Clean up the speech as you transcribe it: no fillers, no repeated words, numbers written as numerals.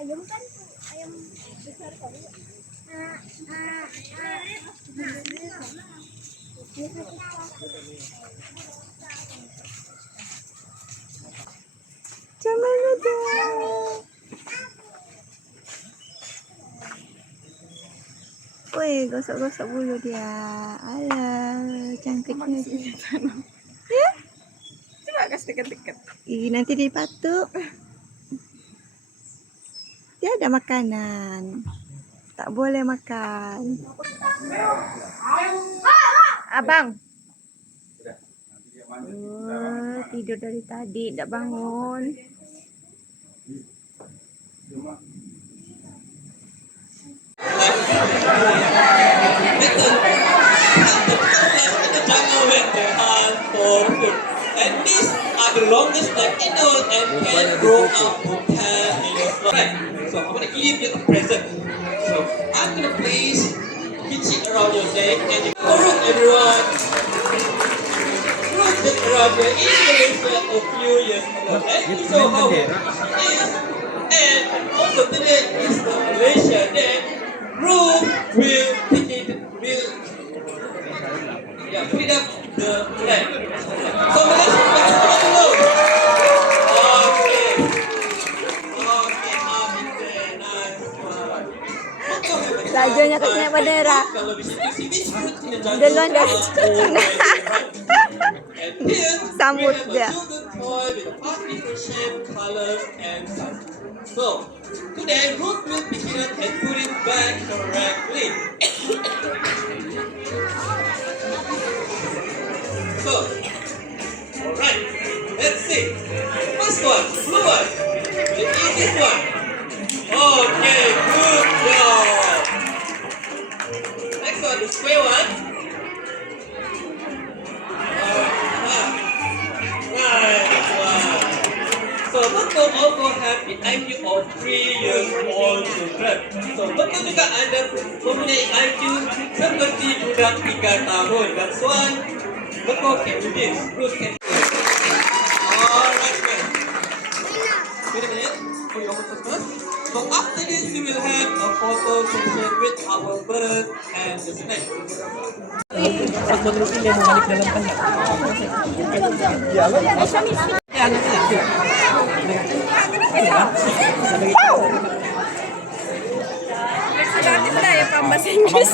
Ayam kan ayam besar kali. Jangan lupa. Woi, gosok-gosok bulu dia. Alah, cantiknya dia. Ya? Coba kasih dekat-dekat. Ih, nanti dipatuk. Dia ada makanan. Tak boleh makan. Abang. Tidur dari tadi, tidak bangun. And these are the longest that can do and can grow up to 10 years old. So I'm gonna give you a present. So I'm gonna place hitch it around your neck and you root everyone. Root it around your ears a few years ago. And you show how it is. And also today is the Malaysia Day. Root will pick it, will put up the flag. So Malaysia, let's go dulu. Okay. Okay, very nice one. Lajunya kat naik bendera. Kalau di situ which fruit in the jungle? Duluan dah. And here Sambut we dia. have a children toy with 5 different shapes, colors, and size. So today Ruth will pick it up and put it back correctly. So, alright, let's see. First one, blue one, the easiest one. Okay, good job. Next one, the square one. Nice one. So, Betul also have the IQ of 3 years old children. So, Betul juga ada mempunyai IQ seperti budak 3 tahun. That's one. Betul can do this. Bruce can do this. Alright, man. Wait a minute. For your photos first. So after this, we will have a photo session with our bird and the snake. Pas menerusin dia mau balik dalam kandang. Ya, nanti lah. Sudah ya, Pak Bahasa Inggris.